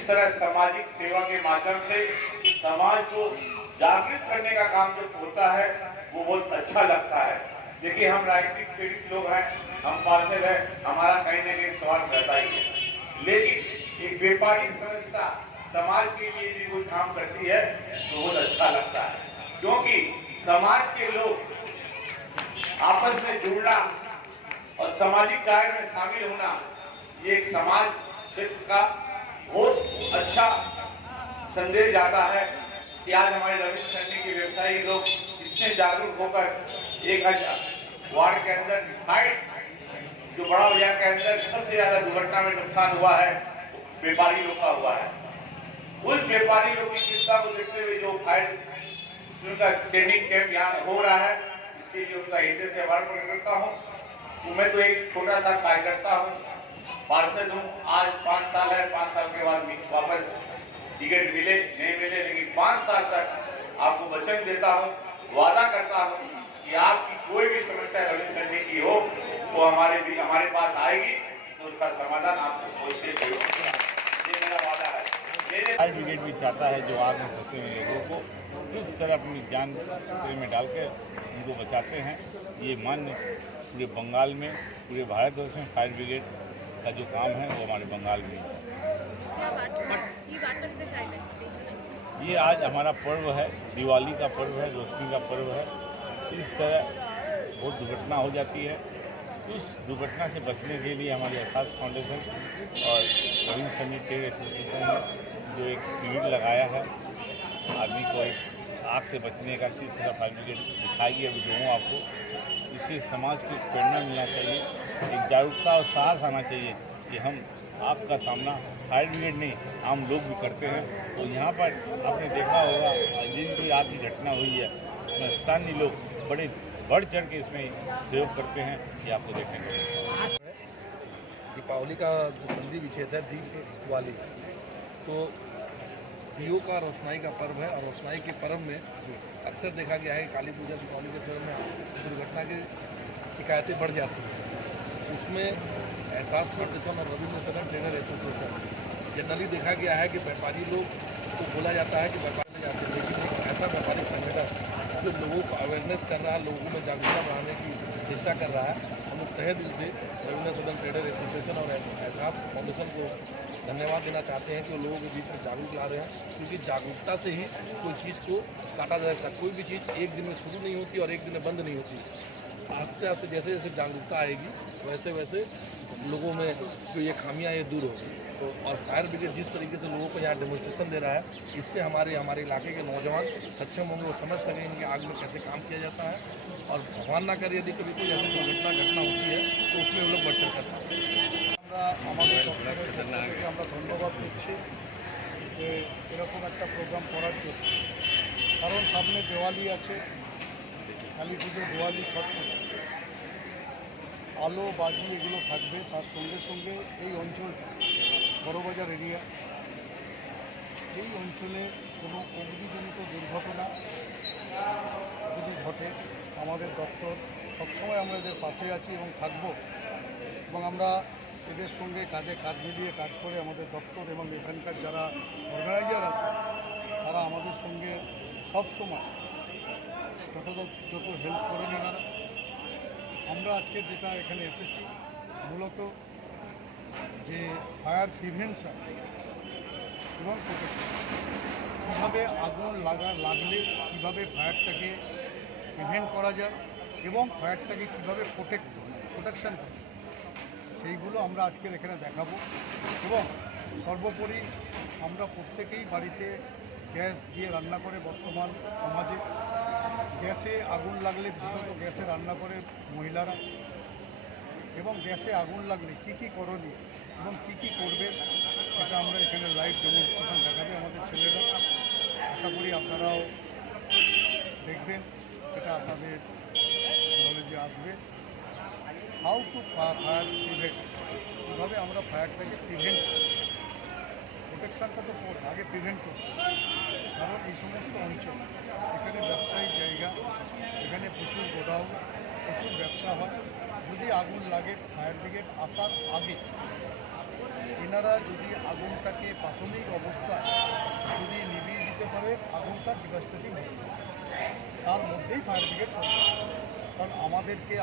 इस तरह सामाजिक सेवा के माध्यम से समाज को जागृत करने का काम जो होता है वो बहुत अच्छा लगता है। देखिए, हम राजनीतिक पीड़ित लोग हैं, हम पार्षद हैं, हमारा कहीं ना कहीं स्वार्थ रहता ही है, लेकिन एक व्यापारी संस्था समाज के लिए भी कोई काम करती है तो बहुत अच्छा लगता है, क्योंकि समाज के लोग आपस में जुड़ना और सामाजिक कार्य में शामिल होना, ये एक समाज क्षेत्र का बहुत अच्छा संदेश जाता है कि आज हमारे रविंद्र सैनी के व्यवसायी लोग इतने जागरूक होकर 1000 वार्ड के अंदर हाइट जो बड़ा बाजार के अंदर सबसे ज्यादा दुर्घटना में नुकसान हुआ है व्यापारी लोग का हुआ है। उस व्यापारी लोग की चिंता को देखते हुए जो फायर उनका ट्रेनिंग कैंप यहाँ हो रहा है, इसके लिए उनका हृदय से आभार प्रकट करता हूँ। मैं तो एक छोटा सा कार्यकर्ता हूँ, पार्षद हूँ, आज 5 साल है, 5 साल के बाद वापस टिकट मिले नहीं मिले, लेकिन 5 साल तक आपको वचन देता हूँ, वादा करता हूँ कि आपकी कोई भी समस्या रविंद्र सैनी की हो वो हमारे पास आएगी तो उसका समाधान आपको अवश्य देगा, ये मेरा वादा है। फायर ब्रिगेड भी चाहता है जो आग में फंसे हुए लोगों को किस तरह अपनी जान खतरे में डालकर उनको बचाते हैं। ये मान्य पूरे बंगाल में, पूरे भारतवर्ष में फायर ब्रिगेड का जो काम है वो हमारे बंगाल में है। ये आज हमारा पर्व है, दिवाली का पर्व है, रोशनी का पर्व है। इस तरह बहुत दुर्घटना हो जाती है, उस दुर्घटना से बचने के लिए हमारी एहसास फाउंडेशन और रविंद्र सैनी ट्रेड एसोसिएशन ने जो एक शिविर लगाया है, आदमी को एक आग से बचने का किस तरह फायर ब्रिगेड दिखाई है वीडियो आपको, इससे समाज को प्रेरणा मिलना चाहिए, एक जागरूकता और साहस आना चाहिए कि हम आग का सामना फायर ब्रिगेड नहीं आम लोग भी करते हैं। तो यहाँ पर आपने देखा होगा जिन कोई आग की घटना हुई है उसमें स्थानीय लोग बड़े बढ़ चढ़ के इसमें सहयोग करते हैं, ये आपको देखने को मिलता है। दीपावली का जो संधि विच्छेद है दीप वाली, तो दियों का रोशनाई का पर्व है और रोशनाई के पर्व में अक्सर देखा गया है काली पूजा दीपावली के समय में दुर्घटना की शिकायतें बढ़ जाती हैं। उसमें एहसास फाउंडेशन और Ravindra Saini trader association generally देखा गया है कि व्यापारी लोग को बोला जाता है कि व्यापार में जाते हैं, लेकिन एक ऐसा व्यापारिक संगठन जो लोगों को अवेयरनेस कर रहा है, लोगों में जागरूकता बढ़ाने की चेष्टा कर रहा है, हम लोग तहे दिल से रविंद्र सैनी ट्रेडर एसोसिएशन और एहसास फाउंडेशन को धन्यवाद देना चाहते हैं कि वो लोगों के बीच में जागरूक ला रहे हैं, क्योंकि जागरूकता से ही कोई चीज़ को काटा जा सकता है। कोई भी चीज़ एक दिन में शुरू नहीं होती और एक दिन में बंद नहीं होती। आस्ते आस्ते जैसे जैसे जागरूकता आएगी वैसे वैसे लोगों में जो ये खामियां ये दूर होगी। तो और फायर ब्रिगेड जिस तरीके से लोगों को यहाँ डेमोन्स्ट्रेशन दे रहा है, इससे हमारे इलाके के नौजवान सक्षम होंगे, वो समझ सकेंगे कि आग में कैसे काम किया जाता है, और भगवान ना करे यदि कभी कोई ऐसी घटना होती है तो उसमें वो लोग बढ़ चढ़ करते हैं। আমরা ধন্যবাদ দিচ্ছি যে এরকম একটা প্রোগ্রাম করার জন্য, কারণ সামনে দিওয়ালি আছে, কালী পুজো, দিওয়ালি, ছট পুজো, আলো বাজি এগুলো থাকবে। তার সঙ্গে সঙ্গে এই অঞ্চল বড়বাজার এরিয়া, এই অঞ্চলে কোনো অগ্নিজনিত দুর্ঘটনা যদি ঘটে আমাদের দপ্তর সবসময় আমরা এদের পাশে আছি এবং থাকব, এবং আমরা এদের সঙ্গে কাঁধে কাঁধ মিলিয়ে কাজ করে আমাদের দপ্তর এবং এখানকার যারা অর্গানাইজার আছে তারা আমাদের সঙ্গে সবসময় যথাযথ হেল্প করে নেন। আমরা আজকে যেটা এখানে এসেছি মূলত যে ফায়ার প্রিভেনশন এবং প্রোটেকশন, কীভাবে আগুন লাগলে কীভাবে ফায়ারটাকে প্রিভেন্ট করা যায় এবং ফায়ারটাকে কীভাবে প্রোটেকশন করা, সেইগুলো আমরা আজকের এখানে দেখাবো। এবং সর্বোপরি আমরা প্রত্যেকেই বাড়িতে গ্যাস দিয়ে রান্না করে, বর্তমান সমাজে গ্যাসে আগুন লাগলে বিশেষত গ্যাসে রান্না করে মহিলারা, এবং গ্যাসে আগুন লাগলে কী কী করণীয় এবং কী কী করবে সেটা আমরা এখানে লাইভ ডেমনস্ট্রেশন দেখাবে আমাদের ছেলেরা। আশা করি আপনারাও দেখবেন, এটা আপনাদের নলেজে আসবে। হাউ টু ফায়ার প্রিভেন্ট, কীভাবে আমরা ফায়ারটাকে প্রিভেন্ট, প্রোটেকশানটা তো আগে প্রিভেন্ট করতে, কারণ এই সমস্ত অঞ্চল এখানে ব্যবসায়িক জায়গা, এখানে প্রচুর গোডাউন, প্রচুর ব্যবসা হয়। যদি আগুন লাগে ফায়ার ব্রিগেড আসার আগে এনারা যদি আগুনটাকে প্রাথমিক অবস্থায় যদি নিভিয়ে দিতে পারে আগুনটা ডিভাস্টেটিং হবে, তার মধ্যেই ফায়ার ব্রিগেড চলবে। কারণ আমাদেরকে